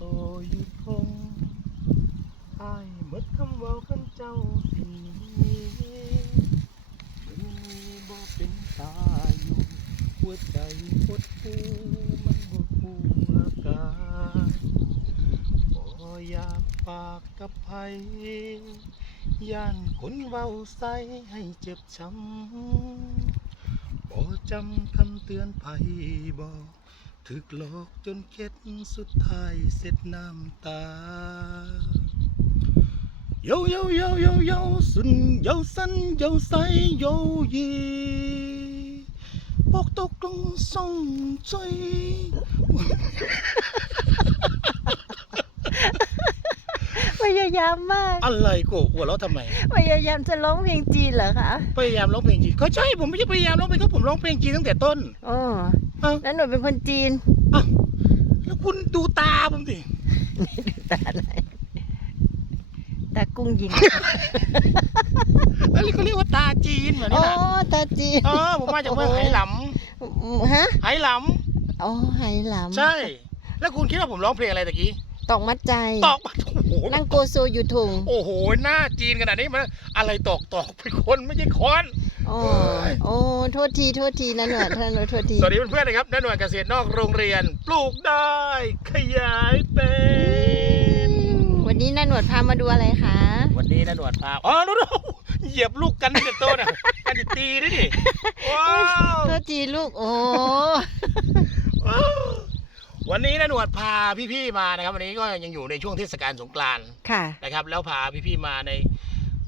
โซอยู่ทงอายหมดคำว่าคันเจ้าสิหนีมึงมีบ่เป็นตาอยู่หัวใจปวดหูมันบ่ฮู้อาการบ่อยากปากกับไผย่านคนเว้าใส่ให้เจ็บช้ำบ่จำคำเตือนไผบ่ ถึกหลอกจนเข็ดสุดท้ายเสร็จน้ำตาโยโยโยโยโยสุนโยสัน yo ใส yo ยีปอกตกลงส่งใจายามมาก อะไรกูหัวเราะทำไม พยายามจะร้องเพลงจีนเหรอคะพยายามร้องเพลงจีนก็ใช่ผมไม่ใช่พยายามร้องเพลงก็ผมร้องเพลงจีนตั้งแต่ต้น อ๋อเอ้า แล้วหนูเป็นคนจีนอ้าวแล้วคุณดูตาผมสิตาอะไรตากุ้งยิง แล้วเขาเรียกว่าตาจีนเหมือนอ๋นี่อนะตาจีนเออผมมาจากเมืองไหหลอืมฮะำไหหลอ๋อไหหลำำใช่ แล้วคุณคิดว่าผมร้องเพลงอะไรตะกี้ตอกมัดใจ ตอกมาโอ้โห นั่งโกโซอยู่ทงโอ้โห หน้าจีนขนาดนี้มันอะไรตอกตอกเป็นคนไม่ใช่ค้อนอ๋อเอ้ยโอ้โทษทีโทษทีนะหนวดท่านหนวดโทษทีสวัสดีเพื่อนๆนะครับด้านหน่วยเกษตรนอกโรงเรียน ปลูกได้ ขยายเป็นวันนี้น้าหนวดพามาดูอะไรคะ วันนี้ด้านหน่วยพาอ๋อดูดูเหยียบลูกกันตั้งแต่ต้นอะกันจะตีด้วยดิว้าวโทษทีลูกโอ้ว้า ววันนี้ด้านหน่วยพาพี่ๆมานะครับ วันนี้ก็ยังอยู่ในช่วงเทศกาลสงกรานต์ค่ะ นะครับ แล้วพาพี่ๆมาใน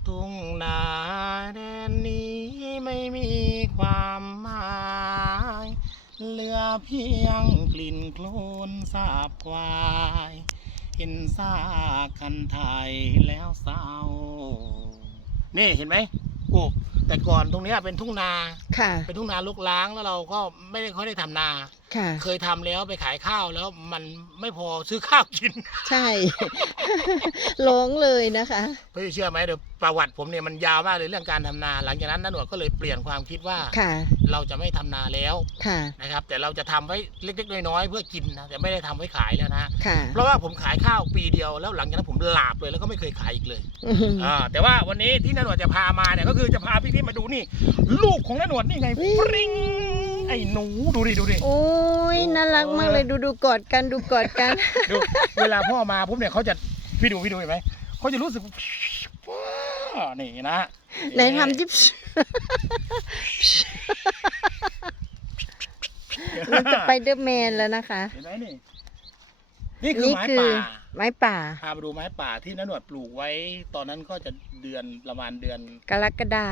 ทุ่งนาแดนนี้ไม่มีความหมายเหลือเพียงกลิ่นโคลนสาบควายเห็นซากคันไทยแล้วเศร้า นี่เห็นไหมกูแต่ก่อนตรงเนี้ยเป็นทุ่งนา ค่ะ เป็นทุ่งนาลุกล้างแล้วเราก็ไม่ได้ค่อยได้ทำนา ค่ะ เคยทำแล้วไปขายข้าวแล้วมันไม่พอซื้อข้าวกิน ใช่ ร้องเลยนะคะเพื่อเชื่อไหมเดี๋ยวประวัติผมเนี่ยมันยาวมากเลยเรื่องการทำนา หลังจากนั้นนันหนวดก็เลยเปลี่ยนความคิดว่า ค่ะ เราจะไม่ทำนาแล้วค่ะ นะครับ แต่เราจะทำไว้เล็กๆน้อยๆเพื่อกินนะแต่ไม่ได้ทำไว้ขายแล้วนะ ค่ะเพราะว่าผมขายข้าวปีเดียวแล้วหลังจากนั้นผมหลาบเลยแล้วก็ไม่เคยขายอีกเลยอื้อหืออ่าแต่ว่าวันนี้ที่นันหนวดจะพามาเนี่ยก็คือจะพาพี่ๆมาดูนี่ ลูกของนันหนวดนี่ไงปริง ไอ้หนูดูดิดูดิ โอ้ยน่ารักมากเลยดูดูกอดกันดูกอดกันดูเวลาพ่อมาปุ๊บเนี่ยเขาจะพี่ดูพี่ดูเห็นไหมเขาจะรู้สึกว้าวนี่นะไหนทำจิ๊บมันจะไปเดอร์แมนแล้วนะคะเห็นไหมนี่นี่คือนี่ไม้คือป่าไม้ป่าพาไปดูไม้ป่าที่นันหนวดปลูกไว้ ตอนนั้นก็จะเดือนประมาณเดือน กรกฎา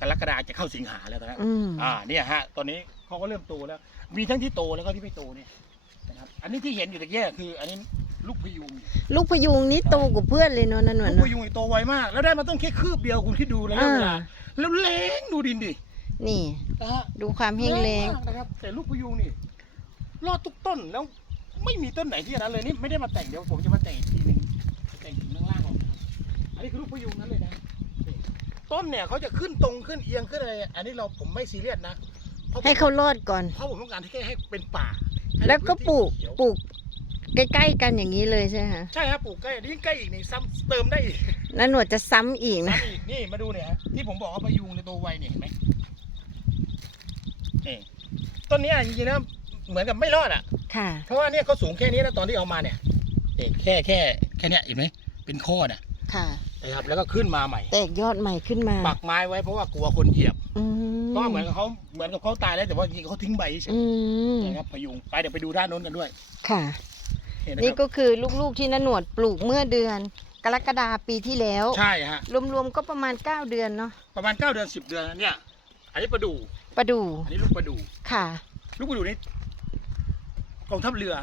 กรกฎาจะเข้าสิงหาแล้วตอนนั้นอืมอ่าเนี่ยฮะตอนนี้เขาก็เริ่มโตแล้ว มีทั้งที่โตแล้วก็ที่ไม่โตเนี่ยนะครับอันนี้ที่เห็นอยู่ตะเกียคือ อันนี้ลูกพยุงลูกพยุงนี่โตกว่าเพื่อนเลยเนาะนั่นหนวลูดกพเนาะ ยุงนี่โตไวมาก แล้วได้มาต้องแค่คืบเดียวคุณคิดดูระยะเวลาอ่า แล้วเล้งดูดินดินี่ นะฮะ ดูความแห้งแรงมากนะครับแต่ลูกพยุงนี่รอดทุกต้นแล้วไม่มีต้นไหนที่อันนั้นเลยนี่ไม่ได้มาแต่งเดี๋ยวผมจะมาแต่งอีกทีหนึงแต่งกิ่งข้างล่างออกนะครับอันนี้คือลูกพยุงนั้นเลยนะนี่ ต้นเนี่ยเขาจะขึ้นตรงขึ้นเอียงขึ้นอะไรอันนี้เราผมไม่ซีเรียสนะเพราะผมให้เขารอดก่อน เพราะผมต้องการที่แค่ให้เป็นป่าให้แล้วก็ปลูกพื้นที่เขียวปลูก ใกล้ ๆ กันอย่างนี้เลยใช่ไหมคะใช่ครับปลูกใกล้ยิ่งใกล้อีกนี่ซ้ำเติมได้อีกนั่นหนวดจะซ้ำอีกนะ ซ้ำอีกนี่มาดูเนี่ยฮะที่ผมบอกว่าพยุงในตัวไวเนี่ยเห็นไหมนี่ต้นเนี้ยจริงๆนะเหมือนกับไม่รอดอะ ค่ะ เพราะว่าเนี่ยเขาสูงแค่นี้นะตอนที่เอามาเนี่ยนี่แค่แค่แค่เนี้ยเห็นไหมเป็นข้อน่ะค่ะ นะครับ แล้วก็ขึ้นมาใหม่ แตกยอดใหม่ขึ้นมาปักไม้ไว้เพราะว่ากลัวคนเหยียบอืมเพราะว่าเหมือนกับเขาเหมือนกับเขาตายแล้วแต่ว่าจริงๆเขาทิ้งใบเฉยอืมๆนะครับพยุงไปเดี๋ยวไปดูด้านโน้นกันด้วยค่ะ เห็นไหมนี่ครับก็คือลูกๆที่นหนวดปลูกเมื่อเดือน กรกฎาปีที่แล้ว ใช่ฮะรวมๆก็ประมาณ 9 เดือนเนาะประมาณ 9 เดือน 10 เดือนนะเนี่ยอันนี้ประดูประดูอันนี้ลูกประดูค่ะ ลูกประดูนี่กองทัพเรือ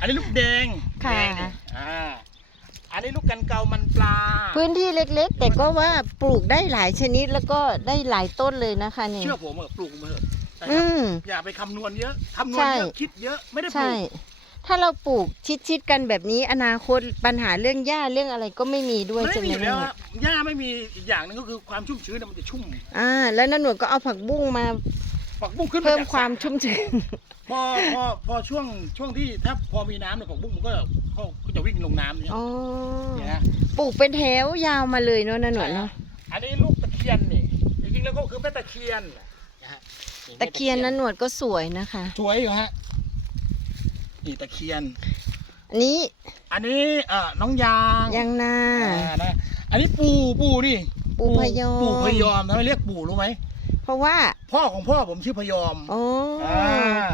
อันนี้ลูกแดงค่ะ แดงนี่อ่าอันนี้ ลูกกันเกามันปลา พื้นที่เล็กๆ แต่ก็ว่าปลูกได้หลายชนิดแล้วก็ได้หลายต้นเลยนะคะเนี่ยเชื่อผมเออปลูกมาเถอะนะคอืรับมอย่าไปคำนวณเยอะคำนวณใช่เยอะคิดเยอะไม่ได้ปลูใช่กถ้าเราปลูกชิดๆกันแบบนี้อนาคตปัญหาเรื่องหญ้าเรื่องอะไรก็ไม่มีด้วยมันใช่ไม่ไหมมีอยู่แล้วเนี่ยฮะหญ้าไม่มีอีกอย่างหนึงก็คือความชุ่มชื้นน่ะมันจะชุ่ม อ่า แล้วนันหนวดก็เอาผักบุ้งมา ผักบุ้งขึ้นเพิ่มจกความสระชุ่มชื้น พอพอพอช่วงช่วงที่ถ้าพอมีน้ำเนี่ยผักบุ้งมันก็เขาก็จะวิ่งลงน้ำเนี่ยอ๋อ เนี่ยนะปลูกเป็นแถวยาวมาเลยเนาะนะหนวดเนาะ อันนี้ลูกตะเคียนนี่จริงๆแล้วก็คือแม่ตะเคียนนะฮะตะเคียนนะหนวดก็สวยนะคะ สวยอยู่ฮะนี่ตะเคียน อันนี้อันนี้เอ่อน้องยางยางนา อ่านะอันนี้ปูปูนี่ปูพยอม ปูพยอมทำไมเรียกปูรู้ไหมเพ ราะว่า พ่อของพ่อผมชื่อพยอมอ๋ออ่า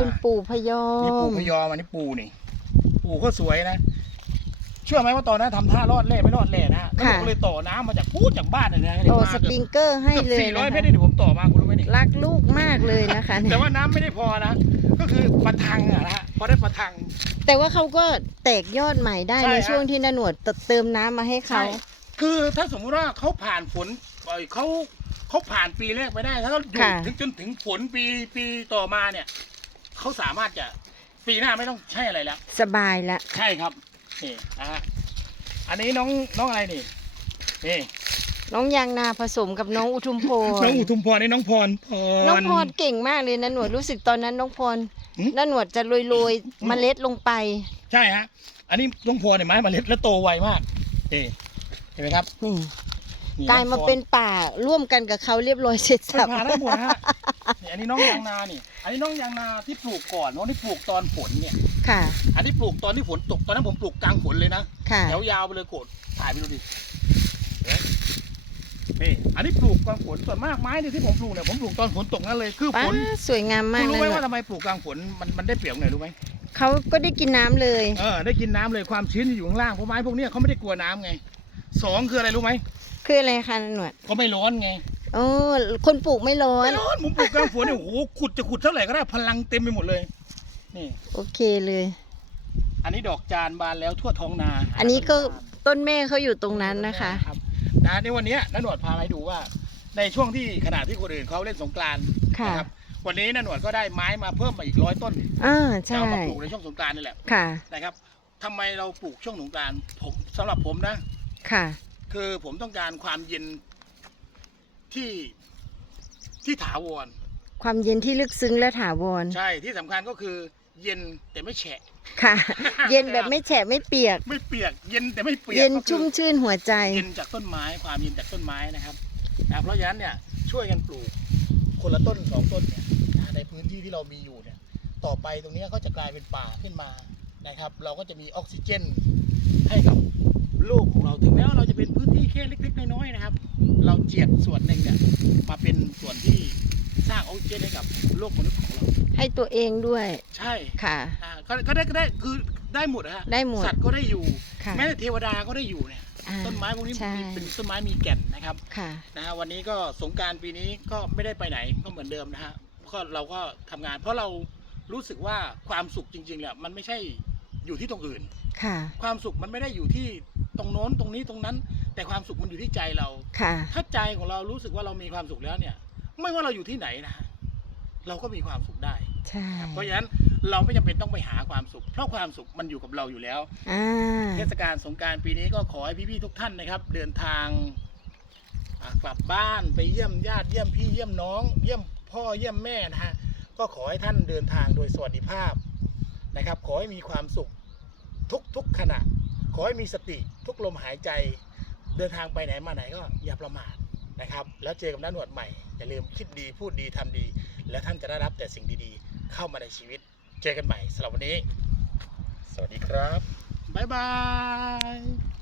คุณปู่พยอนี่ปูมพยอมอันนี้ปูนี่ ปูก็สวยนะ เชื่อไหมว่าตอนนั้นทำท่ารอดแร่ไม่รอดแร่นะแล้วผมก็เลยต่อน้ำมาจากพูดจากบ้านเลยนะโตมาสเกือบปริงเกอร์ให้เกือบเลยสี่ร้อยนะเมตรคะนี่ผมต่อมาคุณรู้ไหมนี่รักลูกมากเลยนะคะเนี่ยแต่ว่าน้ำไม่ได้พอนะ ก็คือประทังอะนะฮะพอได้ประทัง แต่ว่าเขาก็แตกยอดใหม่ได้ใช่ในฮะ ช่วงที่นาหนวดเติมน้ำมาให้เขาใช่คือถ้าสมมุติว่าเขาผ่านฝนเอ่อเขา เขาผ่านปีแรกไปได้ ถ้าเขาอยู่ค่ะ ถึงจนถึงฝนปีปีต่อมาเนี่ย เขาสามารถจะปีหน้าไม่ต้องใช่อะไรแล้ว สบายละใช่ครับนี่นะฮะอันนี้น้องน้องอะไรนี่นี่น้องยางนาผสมกับน้องอุทุมพรน้องอุทุมพรนี่น้องพรพร น้องพรเก่งมากเลยนะหนวดรู้สึกตอนนั้นน้องพรหืม น้าหนวดจะโรยโรยๆเมล็ดลงไป ใช่ฮะ อันนี้น้องพรเนี่ยไม้เมล็ดแล้วโตไวมากนี่เห็นไหมครับ นี่นี่ กลายมาองพรเป็นป่าร่วมกันกับเขาเรียบร้อยเสร็จไปสับผ่านได้หมดนะฮะนี่อันนี้น้องยางนานี่ อันนี้น้องยางนาที่ปลูกก่อนน้องที่ปลูกตอนฝนเนี่ย ค่ะ อันนี้ปลูกตอนที่ฝนตกตอนนั้นผมปลูกกลางฝนเลยนะค่ะแถวยาวไปเลยโกดถ่ายไปดูดิเห็นไหมนี่อันนี้ปลูกกลางฝนส่วนมากไม้เนี่ยที่ผมปลูกเนี่ยผมปลูกตอนฝนตกนั่นเลยคือป้าฝนสวยงามมาคุกณรู้นะไหมหนวว่าดทำไมปลูกกลางฝนมันมันได้เปรียบตรงไหนรู้ไหมเขาก็ได้กินน้ำเลย เออ ได้กินน้ำเลยความชื้นอยู่ข้างล่างเพราะไม้พวกเนี้ยเขาไม่ได้กลัวน้ำไง สองคืออะไรรู้ไหมคืออะไรคะหนวดก็ไม่ร้อนไงโอ้คนปลูกไม่ร้อน ไม่ร้อนผมปลูกกลางฝนเนี่ยโอ้โหขุดจะขุดเท่าไหร่ก็ได้พลังเต็มไปหมดเลยนี่โอเคเลย อันนี้ดอกจานบานแล้วทั่วท้องนา อันนี้ก็ต้นแม่เขาอยู่ตรงนั้นนะคะรับนะในวันเนี้ยน้าหนวดพามาให้ดูว่า ในช่วงที่ขณะที่คนอื่นเขาเล่นสงกรานต์ค่ะนะครับวันนี้น้าหนวดก็ได้ไม้มาเพิ่มมาอีกร้อยต้นอ่าจะใช่เอามาปลูกในช่วงสงกรานต์นี่แหละค่ะนะครับทำไมเราปลูกช่วงสงกรานต์ผมสำหรับผมนะ ค่ะ คือผมต้องการความเย็นที่ที่ถาวร ความเย็นที่ลึกซึ้งและถาวร ใช่ที่สำคัญก็คือเย็นแต่ไม่แฉะ ค่ะ เย็นแบบไม่แฉะไม่เปียก ไม่เปียก เย็นแต่ไม่เปียกเย็นก็คือ ชุ่มชื่นหัวใจ เย็นจากต้นไม้ความเย็นจากต้นไม้นะครับนะเพราะฉะนั้นเนี่ยช่วยกันปลูกคนละต้นสองต้นเนี่ยนะในพื้นที่ที่เรามีอยู่เนี่ยต่อไปตรงเนี้ยก็จะกลายเป็นป่าขึ้นมานะครับ เราก็จะมีออกซิเจนให้กับ โลกของเราถึงแม้ว่าเราจะเป็นพื้นที่แค่เล็กๆน้อยๆนะครับ เราเจียดส่วนหนึ่งเนี่ยมาเป็นส่วนที่สร้างออกซิเจนให้กับโลกมนุษย์ของเรา ให้ตัวเองด้วยใช่ค่ะ อ่าก็ก็ได้ก็ได้คือได้หมดนะฮะได้หมดสัตว์ก็ได้อยู่ ค่ะแม้แต่เทวดาก็ได้อยู่เนี่ย อ่า ต้นไม้พวกนี้ใช่เป็นต้นไม้มีแก่นนะครับค่ะ นะฮะวันนี้ก็สงกรารปีนี้ก็ไม่ได้ไปไหนก็เหมือนเดิมนะฮะก็เราก็ทำงาน เพราะเรารู้สึกว่าความสุขจริงๆเนี่ยมันไม่ใช่อยู่ที่ตรงอื่น ค่ะ ความสุขมันไม่ได้อยู่ที่ ตรงโน้นตรงนี้ตรงนั้น แต่ความสุขมันอยู่ที่ใจเรา ค่ะ ถ้าใจของเรารู้สึกว่าเรามีความสุขแล้วเนี่ย ไม่ว่าเราอยู่ที่ไหนนะฮะเราก็มีความสุขได้ ใช่เพราะฉะนั้นเราไม่จำเป็นต้องไปหาความสุข เพราะความสุขมันอยู่กับเราอยู่แล้ว อ่าเทศกาลสงกรารปีนี้ก็ขอให้พี่ๆทุกท่านนะครับ เดินทางอ่ากลับบ้านไปเยี่ยมญาติเยี่ยมพี่เยี่ยมน้อง เยี่ยมพ่อเยี่ยมแม่นะฮะก็ขอให้ท่านเดินทางโดยสวัสดิภาพนะครับ ขอให้มีความสุขทุกทุกขณะ ขอให้มีสติทุกลมหายใจ เดินทางไปไหนมาไหนก็อย่าประมาทนะครับ แล้วเจอกับน้าหนวดใหม่ อย่าลืมคิดดีพูดดีทำดี แล้วท่านจะได้รับแต่สิ่งดีๆ เข้ามาในชีวิต เจอกันใหม่สำหรับวันนี้ สวัสดีครับ บ๊ายบาย